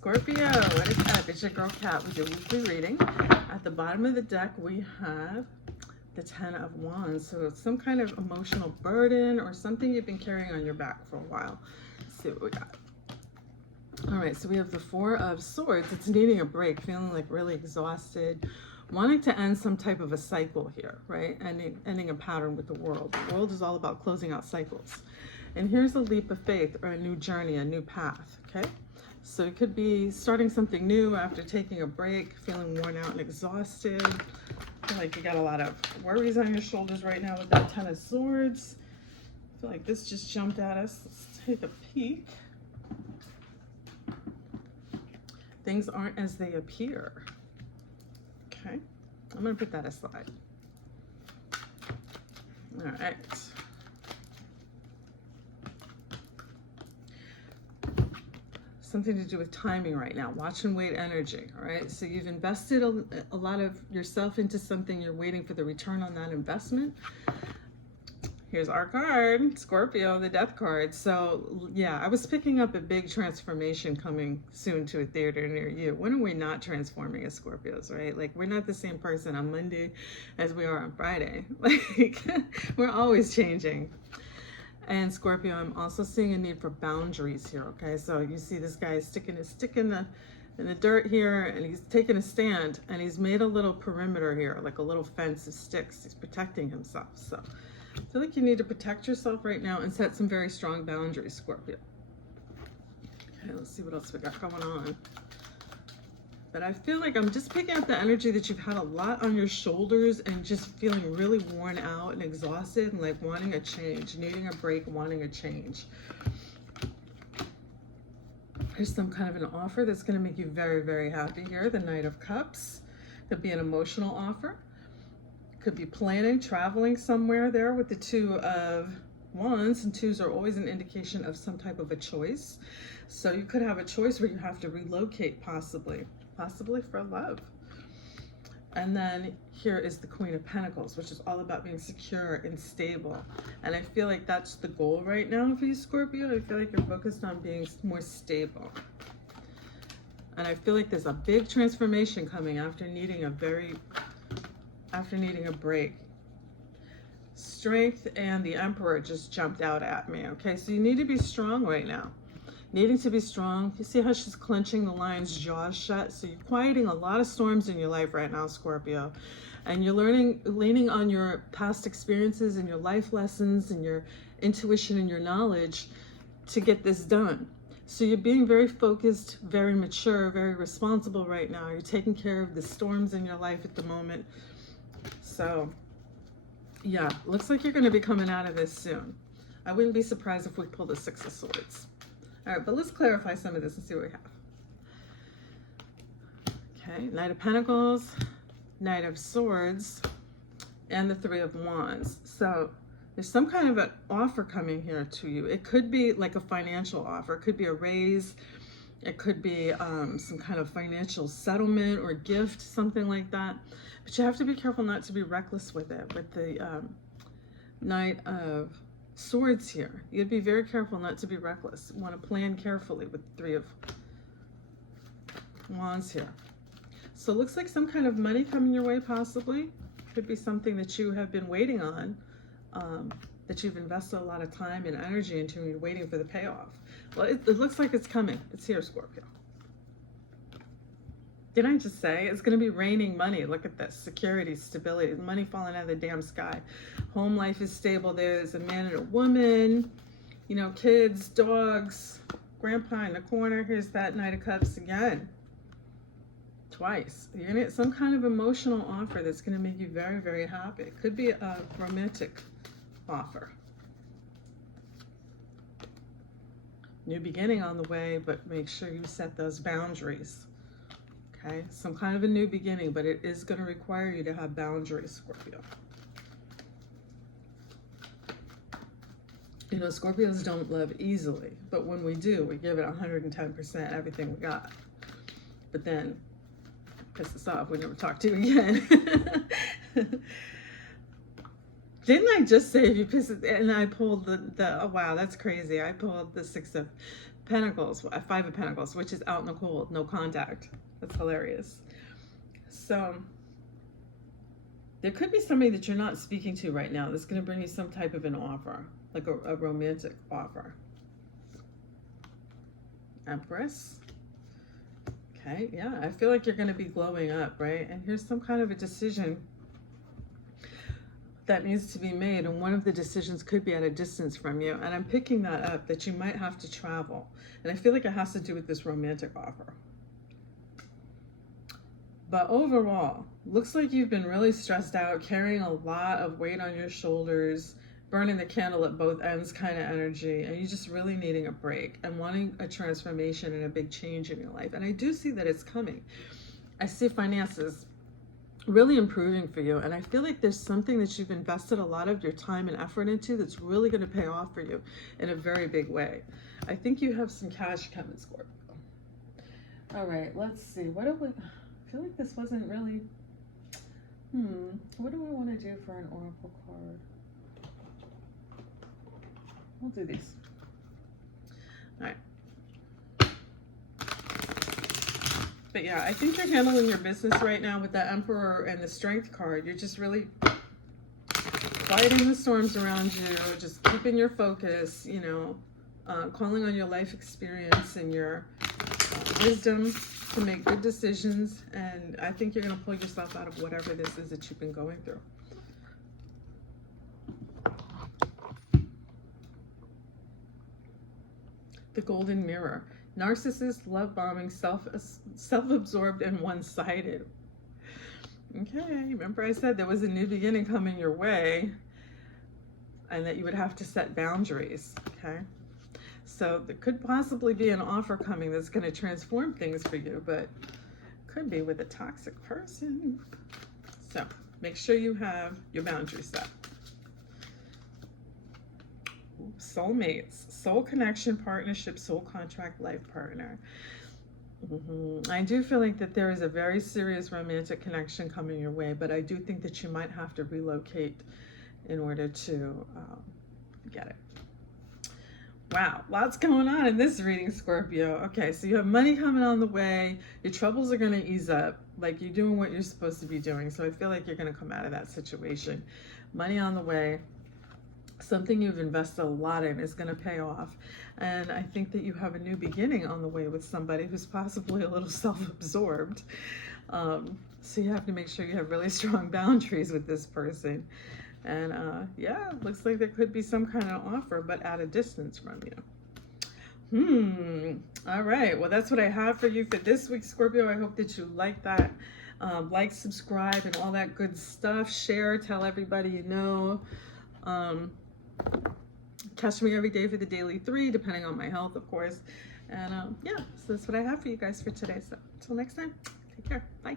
Scorpio, what is up? It's your girl Kat with your weekly reading. At the bottom of the deck, we have the 10 of Wands. So it's some kind of emotional burden or something you've been carrying on your back for a while. Let's see what we got. All right, so we have the 4 of Swords. It's needing a break, feeling like really exhausted, wanting to end some type of a cycle here, right? Ending a pattern with the world. The world is all about closing out cycles. And here's a leap of faith or a new journey, a new path, okay? So it could be starting something new after taking a break, feeling worn out and exhausted. I feel like you got a lot of worries on your shoulders right now with that 10 of Swords. I feel like this just jumped at us. Let's take a peek. Things aren't as they appear. Okay, I'm gonna put that aside. All right. Something to do with timing right now. Watch and wait energy, all right? So you've invested a lot of yourself into something. You're waiting for the return on that investment. Here's our card, Scorpio, the death card. So yeah, I was picking up a big transformation coming soon to a theater near you. When are we not transforming as Scorpios, right? Like, we're not the same person on Monday as we are on Friday. Like, we're always changing. And Scorpio, I'm also seeing a need for boundaries here, okay? So you see this guy sticking his stick in the dirt here, and he's taking a stand, and he's made a little perimeter here, like a little fence of sticks. He's protecting himself. So I feel like you need to protect yourself right now and set some very strong boundaries, Scorpio. Okay, let's see what else we got going on. But I feel like I'm just picking up the energy that you've had a lot on your shoulders and just feeling really worn out and exhausted and like wanting a change, needing a break, wanting a change. There's some kind of an offer that's going to make you very, very happy here. The Knight of Cups. Could be an emotional offer. Could be planning, traveling somewhere there with the 2 of Wands, and 2s are always an indication of some type of a choice. So you could have a choice where you have to relocate possibly for love. And then here is the Queen of Pentacles, which is all about being secure and stable. And I feel like that's the goal right now for you, Scorpio. I feel like you're focused on being more stable. And I feel like there's a big transformation coming after needing a break. Strength and the Emperor just jumped out at me, okay? So you need to be strong right now. Needing to be strong. You see how she's clenching the lion's jaws shut? So you're quieting a lot of storms in your life right now, Scorpio. And you're leaning on your past experiences and your life lessons and your intuition and your knowledge to get this done. So you're being very focused, very mature, very responsible right now. You're taking care of the storms in your life at the moment. So yeah, looks like you're going to be coming out of this soon. I wouldn't be surprised if we pull the 6 of Swords. All right, but let's clarify some of this and see what we have. Okay, Knight of Pentacles, Knight of Swords, and the 3 of Wands. So there's some kind of an offer coming here to you. It could be like a financial offer. It could be a raise. It could be some kind of financial settlement or gift, something like that. But you have to be careful not to be reckless with it. With the Knight of Swords here, you'd be very careful not to be reckless. You want to plan carefully with the 3 of Wands here. So it looks like some kind of money coming your way, possibly. Could be something that you have been waiting on, that you've invested a lot of time and energy into, and you're waiting for the payoff. Well, it looks like it's coming. It's here, Scorpio. Didn't I just say it's going to be raining money? Look at this. Security, stability, money falling out of the damn sky. Home life is stable. There's a man and a woman, you know, kids, dogs, grandpa in the corner. Here's that Knight of Cups again. Twice. You're going to get some kind of emotional offer that's going to make you very, very happy. It could be a romantic offer. New beginning on the way, but make sure you set those boundaries. Okay, some kind of a new beginning, but it is going to require you to have boundaries, Scorpio. You know, Scorpios don't love easily, but when we do, we give it 110%, everything we got. But then, piss us off, we never talk to you again. Didn't I just say if you piss it, and I pulled the oh wow, that's crazy. I pulled the 6 of Pentacles, Five of Pentacles, which is out in the cold, no contact. That's hilarious. So there could be somebody that you're not speaking to right now that's going to bring you some type of an offer, like a romantic offer. Empress. Okay, yeah, I feel like you're going to be glowing up, right? And here's some kind of a decision that needs to be made, and one of the decisions could be at a distance from you, and I'm picking that up, that you might have to travel, and I feel like it has to do with this romantic offer. But overall, looks like you've been really stressed out, carrying a lot of weight on your shoulders, burning the candle at both ends kind of energy, and you're just really needing a break and wanting a transformation and a big change in your life. And I do see that it's coming. I see finances really improving for you, and I feel like there's something that you've invested a lot of your time and effort into that's really going to pay off for you in a very big way. I think you have some cash coming, Scorpio. All right, let's see. What do we... I feel like this wasn't really... What do I want to do for an oracle card? We'll do these. All right. But yeah, I think you're handling your business right now with the Emperor and the Strength card. You're just really quieting the storms around you, just keeping your focus, you know, calling on your life experience and your wisdom to make good decisions. And I think you're going to pull yourself out of whatever this is that you've been going through. The Golden Mirror. Narcissist, love-bombing, self-absorbed, and one-sided. Okay, remember I said there was a new beginning coming your way and that you would have to set boundaries, okay? So there could possibly be an offer coming that's going to transform things for you, but could be with a toxic person. So make sure you have your boundaries set. Soulmates, soul connection, partnership, soul contract, life partner. I do feel like that there is a very serious romantic connection coming your way, but I do think that you might have to relocate in order to get it. Wow, lots going on in this reading, Scorpio. Okay, so you have money coming on the way. Your troubles are going to ease up. Like, you're doing what you're supposed to be doing. So I feel like you're going to come out of that situation. Money on the way. Something you've invested a lot in is going to pay off. And I think that you have a new beginning on the way with somebody who's possibly a little self-absorbed. So you have to make sure you have really strong boundaries with this person. And yeah, looks like there could be some kind of offer, but at a distance from you. All right. Well, that's what I have for you for this week, Scorpio. I hope that you like that. Like, subscribe, and all that good stuff. Share, tell everybody you know. Catch me every day for the daily 3, depending on my health, of course. And yeah, so that's what I have for you guys for today. So until next time, take care. Bye.